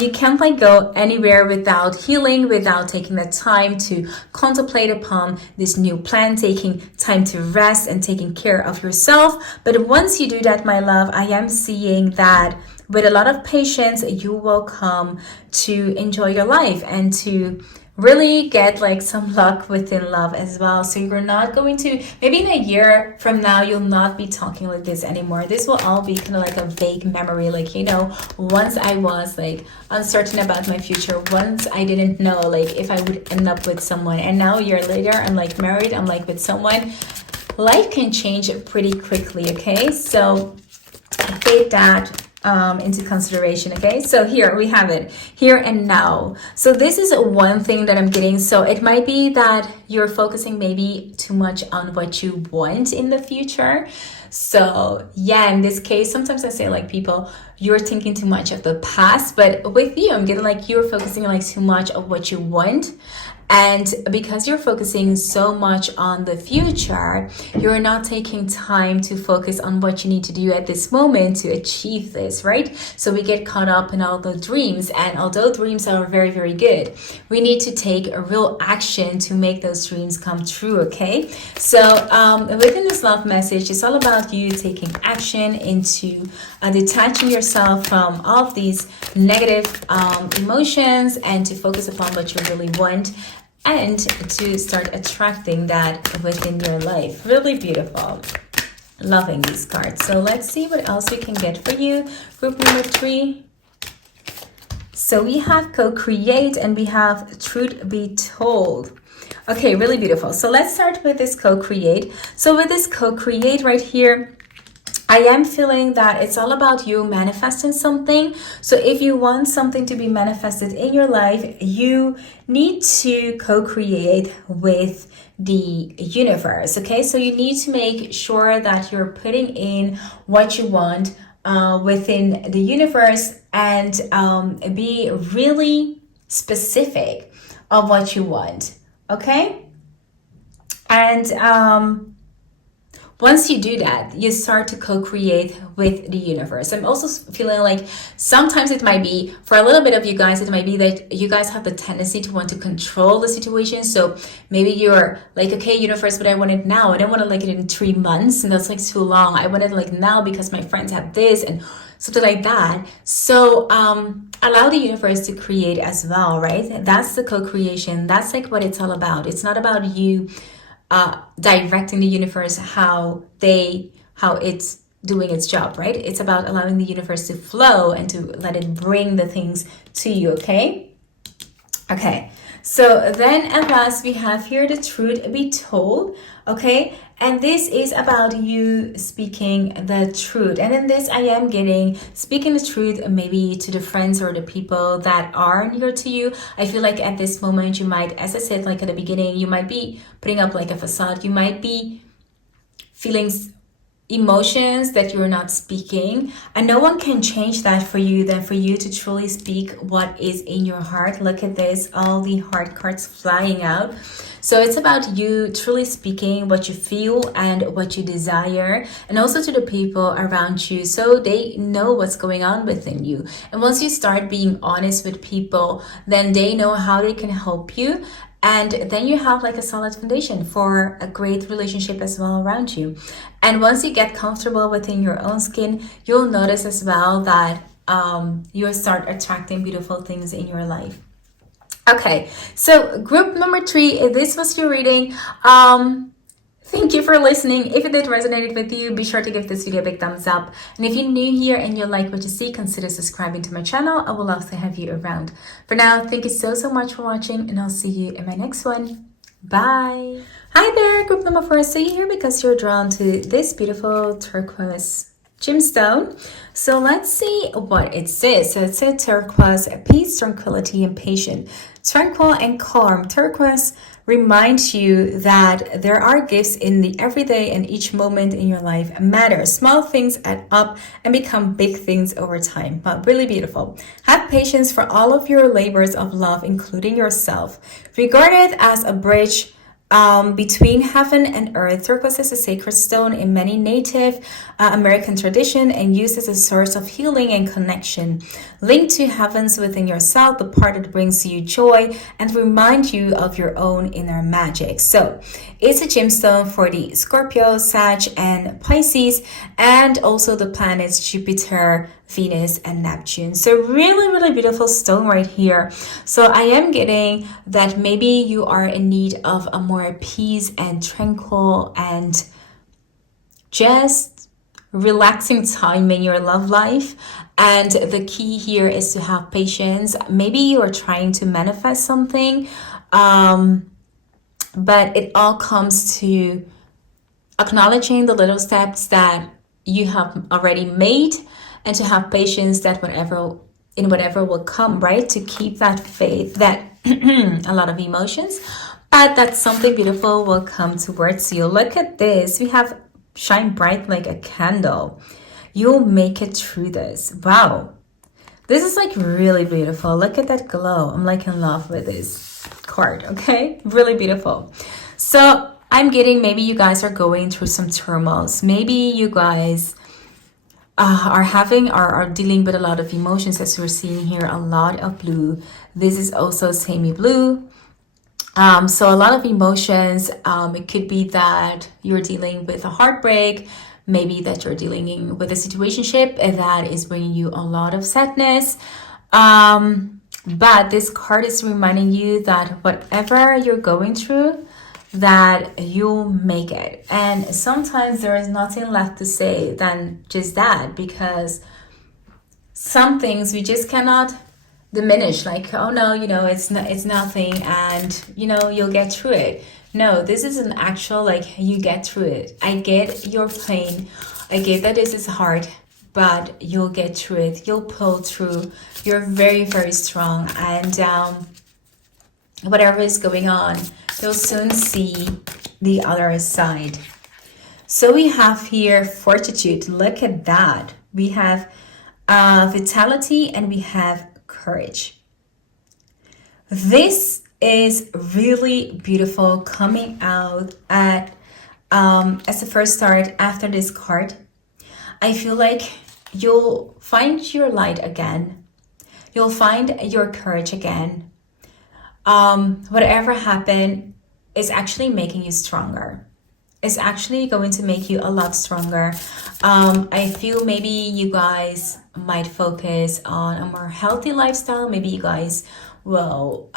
you can't like go anywhere without healing, without taking the time to contemplate upon this new plan, taking time to rest and taking care of yourself. But once you do that, my love, I am seeing that with a lot of patience, you will come to enjoy your life and to really get like some luck within love as well. So you're not going to, maybe in a year from now, you'll not be talking like this anymore. This will all be kind of like a vague memory. Like, you know, once I was like uncertain about my future, once I didn't know like if I would end up with someone, and now a year later I'm like married, I'm like with someone. Life can change pretty quickly. Okay, so take that into consideration. Okay, so here we have it, here and now. So this is one thing that I'm getting. So it might be that you're focusing maybe too much on what you want in the future. So yeah, in this case, sometimes I say like, people, you're thinking too much of the past, but with you, I'm getting like you're focusing like too much of what you want. And because you're focusing so much on the future, you're not taking time to focus on what you need to do at this moment to achieve this, right? So we get caught up in all the dreams, and although dreams are very, very good, we need to take a real action to make those dreams come true, okay? So within this love message, it's all about you taking action into detaching yourself from all of these negative emotions, and to focus upon what you really want, and to start attracting that within your life. Really beautiful. Loving these cards. So let's see what else we can get for you. Group number 3. So we have co-create and we have truth be told. Okay, really beautiful. So let's start with this co-create. So with this co-create right here, I am feeling that it's all about you manifesting something. So if you want something to be manifested in your life, you need to co-create with the universe. Okay, so you need to make sure that you're putting in what you want within the universe, and be really specific of what you want. Okay, and once you do that, you start to co-create with the universe. I'm also feeling like sometimes it might be, for a little bit of you guys, it might be that you guys have the tendency to want to control the situation. So maybe you're like, okay, universe, but I want it now. I don't want to like it in 3 months, and that's like too long. I want it like now because my friends have this and something like that. So allow the universe to create as well, right? That's the co-creation. That's like what it's all about. It's not about you directing the universe how it's doing its job, right? It's about allowing the universe to flow and to let it bring the things to you. Okay, so then at last we have here the truth be told. Okay, and this is about you speaking the truth. And in this I am getting speaking the truth, maybe to the friends or the people that are near to you. I feel like at this moment you might, as I said like at the beginning, you might be putting up like a facade. You might be feeling emotions that you're not speaking, and no one can change that for you than for you to truly speak what is in your heart. Look at this, all the heart cards flying out. So it's about you truly speaking what you feel and what you desire, and also to the people around you so they know what's going on within you. And once you start being honest with people, then they know how they can help you. And then you have like a solid foundation for a great relationship as well around you. And once you get comfortable within your own skin, you'll notice as well that you'll start attracting beautiful things in your life. Okay, so group number 3, this was your reading. Thank you for listening. If it did resonate with you, be sure to give this video a big thumbs up. And if you're new here and you like what you see, consider subscribing to my channel. I would love to have you around. For now, thank you so much for watching, and I'll see you in my next one. Bye. Hi there, group number 4. So you're here because you're drawn to this beautiful turquoise gemstone. So let's see what it says. So it said turquoise, peace, tranquility, and patience. Tranquil and calm. Turquoise reminds you that there are gifts in the everyday, and each moment in your life matters. Small things add up and become big things over time. But really beautiful. Have patience for all of your labors of love, including yourself. Regard it as a bridge between heaven and earth. Turquoise is a sacred stone in many Native American tradition and used as a source of healing and connection. Linked to heavens within yourself, the part that brings you joy and remind you of your own inner magic. So it's a gemstone for the Scorpio, Sag, and Pisces, and also the planets Jupiter, Venus, and Neptune. So really beautiful stone right here. So I am getting that maybe you are in need of a more peace and tranquil and just relaxing time in your love life. And the key here is to have patience. Maybe you are trying to manifest something, but it all comes to acknowledging the little steps that you have already made, and to have patience that whatever will come, right? To keep that faith that a lot of emotions, but that something beautiful will come towards you. Look at this. We have shine bright like a candle. You'll make it through this. Wow. This is like really beautiful. Look at that glow. I'm like in love with this card, okay? Really beautiful. So I'm getting maybe you guys are going through some turmoils. Maybe you guys are dealing with a lot of emotions, as we're seeing here, a lot of blue. This is also semi-blue. So a lot of emotions. It could be that you're dealing with a heartbreak, maybe that you're dealing with a situationship that is bringing you a lot of sadness. But this card is reminding you that whatever you're going through, that you'll make it. And sometimes there is nothing left to say than just that, because some things we just cannot diminish, like, oh no, it's nothing, and you'll get through it. No, this is an actual, like, you get through it. I get your pain, I get that this is hard, but you'll get through it. You'll pull through. You're very strong, and whatever is going on, you'll soon see the other side. So we have here fortitude. Look at that. We have vitality, and we have courage. This is really beautiful, coming out at as a first start after this card, I feel like you'll find your light again. You'll find your courage again. Whatever happened is actually making you stronger. It's actually going to make you a lot stronger. I feel maybe you guys might focus on a more healthy lifestyle. Maybe you guys will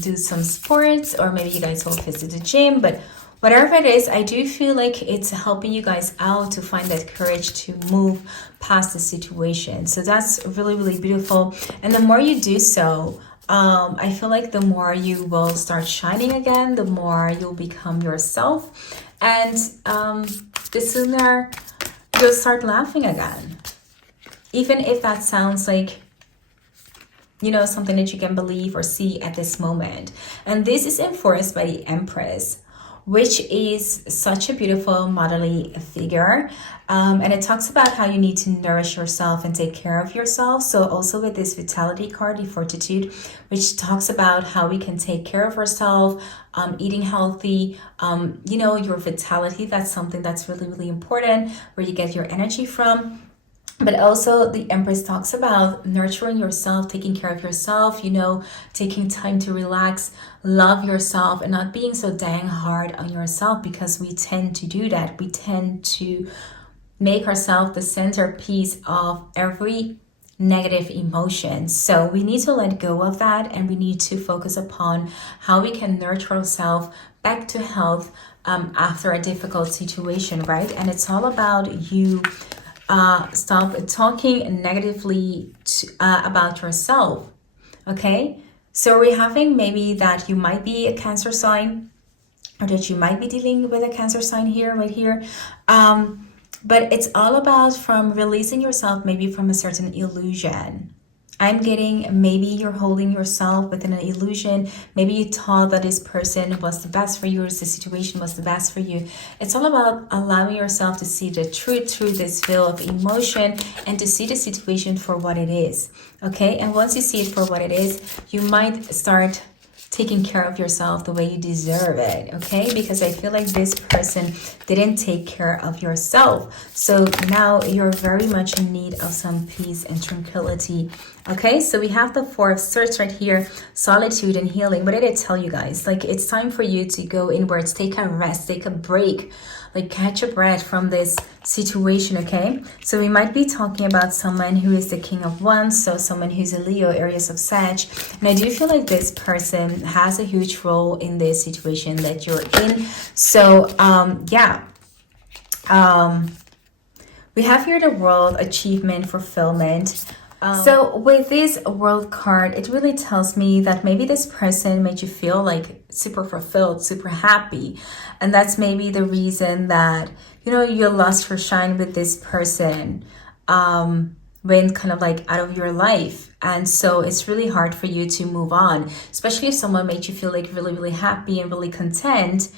do some sports, or maybe you guys will visit the gym. But whatever it is, I do feel like it's helping you guys out to find that courage to move past the situation. So that's really, really beautiful. And the more you do so, I feel like the more you will start shining again, the more you'll become yourself. And the sooner you'll start laughing again. Even if that sounds like, you know, something that you can believe or see at this moment. And this is enforced by the Empress, which is such a beautiful motherly figure. And it talks about how you need to nourish yourself and take care of yourself. So also with this vitality card, the Fortitude, which talks about how we can take care of ourselves, eating healthy, you know, your vitality. That's something that's really, really important, where you get your energy from. But also the Empress talks about nurturing yourself, taking care of yourself, you know, taking time to relax, love yourself, and not being so dang hard on yourself, because we tend to do that. We tend to make ourselves the centerpiece of every negative emotion. So we need to let go of that, and we need to focus upon how we can nurture ourselves back to health after a difficult situation, right? And it's all about you stop talking negatively about yourself. Okay, so we're having maybe that you might be a Cancer sign, or that you might be dealing with a Cancer sign here, right here. But it's all about from releasing yourself maybe from a certain illusion. I'm getting maybe you're holding yourself within an illusion. Maybe you thought that this person was the best for you, or the situation was the best for you. It's all about allowing yourself to see the truth through this veil of emotion, and to see the situation for what it is. Okay, and once you see it for what it is, you might start taking care of yourself the way you deserve it. Okay, because I feel like this person didn't take care of yourself, so now you're very much in need of some peace and tranquility. Okay, so we have the Four of Swords right here, solitude and healing. What did I tell you guys? Like, it's time for you to go inwards, take a rest, take a break, like catch a breath from this situation. Okay, so we might be talking about someone who is the King of Wands, so someone who's a Leo, Aries of Sag. And I do feel like this person has a huge role in this situation that you're in. So we have here the World, achievement, fulfillment. So with this World card, it really tells me that maybe this person made you feel like super fulfilled, super happy. And that's maybe the reason that, you know, you lost your shine with this person when kind of like out of your life. And so it's really hard for you to move on, especially if someone made you feel like really, really happy and really content.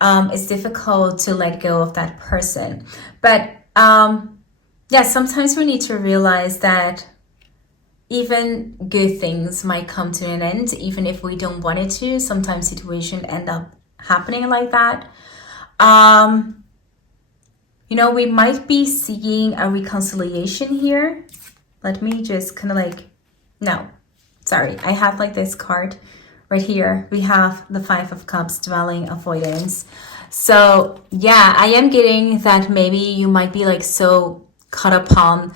It's difficult to let go of that person. But yeah, sometimes we need to realize that even good things might come to an end, even if we don't want it to. Sometimes situations end up happening like that. You know, we might be seeing a reconciliation here. Let me just kind of like, no, sorry. I have like this card right here. We have the Five of Cups, dwelling, avoidance. So yeah, I am getting that maybe you might be like so caught upon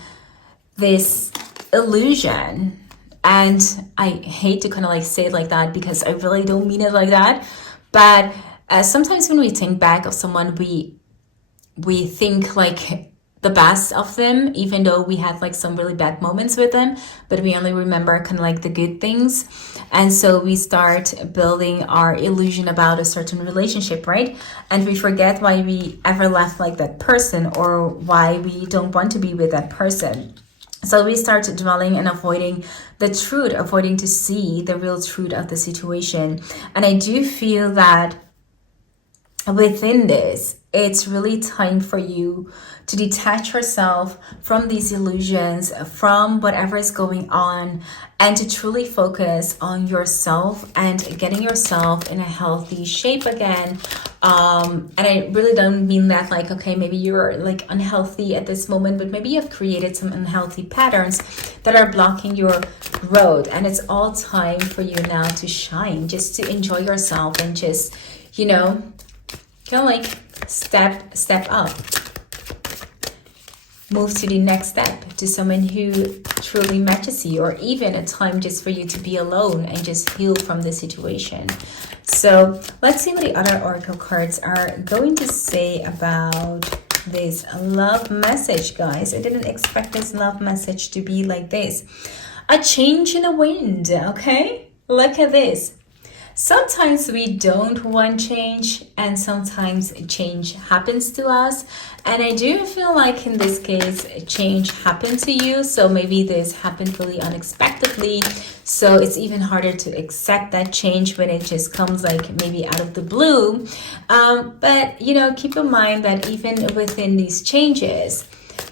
this illusion, and I hate to kind of like say it like that, because I really don't mean it like that, but sometimes when we think back of someone, we think like the best of them, even though we had like some really bad moments with them, but we only remember kind of like the good things. And so we start building our illusion about a certain relationship, right? And we forget why we ever left like that person, or why we don't want to be with that person. So we start dwelling and avoiding the truth, avoiding to see the real truth of the situation. And I do feel that within this, it's really time for you to detach yourself from these illusions, from whatever is going on, and to truly focus on yourself and getting yourself in a healthy shape again. And I really don't mean that like, okay, maybe you're like unhealthy at this moment, but maybe you've created some unhealthy patterns that are blocking your growth. And it's all time for you now to shine, just to enjoy yourself and just, you know, kind of like step up, move to the next step, to someone who truly matches you, or even a time just for you to be alone and just heal from the situation. So let's see what the other oracle cards are going to say about this love message, guys. I didn't expect this love message to be like this. A change in the wind, okay? Look at this. Sometimes we don't want change, and sometimes change happens to us. And I do feel like in this case, change happened to you. So maybe this happened really unexpectedly. So it's even harder to accept that change when it just comes like maybe out of the blue. But, you know, keep in mind that even within these changes,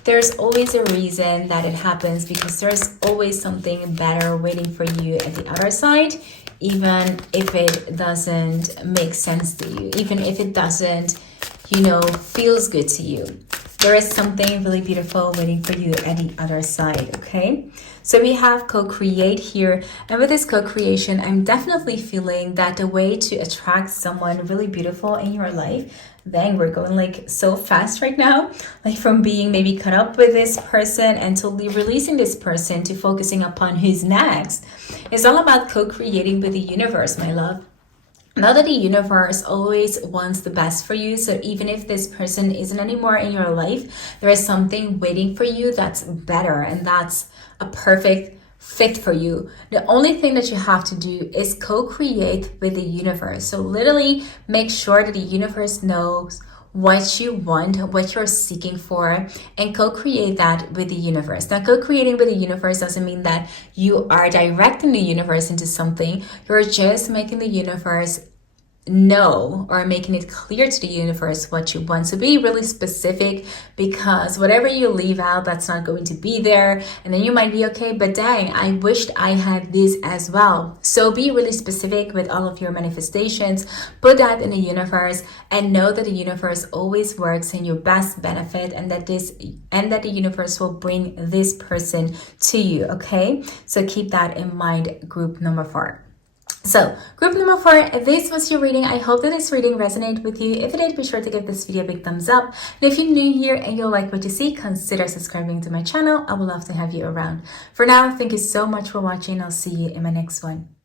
there's always a reason that it happens, because there's always something better waiting for you at the other side. Even if it doesn't make sense to you, even if it doesn't, you know, feels good to you, there is something really beautiful waiting for you at the other side, okay? So we have co-create here. And with this co-creation, I'm definitely feeling that the way to attract someone really beautiful in your life, dang, we're going like so fast right now, like from being maybe caught up with this person and totally releasing this person to focusing upon who's next. It's all about co-creating with the universe, my love. Know that the universe always wants the best for you. So even if this person isn't anymore in your life, there is something waiting for you that's better, and that's a perfect fit for you. The only thing that you have to do is co-create with the universe. So literally make sure that the universe knows what you want, what you're seeking for, and co-create that with the universe. Now, co-creating with the universe doesn't mean that you are directing the universe into something. You're just making the universe know, or making it clear to the universe what you want. So be really specific, because whatever you leave out, that's not going to be there. And then you might be okay, but dang, I wished I had this as well. So be really specific with all of your manifestations. Put that in the universe, and know that the universe always works in your best benefit, and that the universe will bring this person to you, okay? So keep that in mind, group number 4. So, group number 4, this was your reading. I hope that this reading resonated with you. If it did, be sure to give this video a big thumbs up. And if you're new here and you like what you see, consider subscribing to my channel. I would love to have you around. For now, thank you so much for watching. I'll see you in my next one.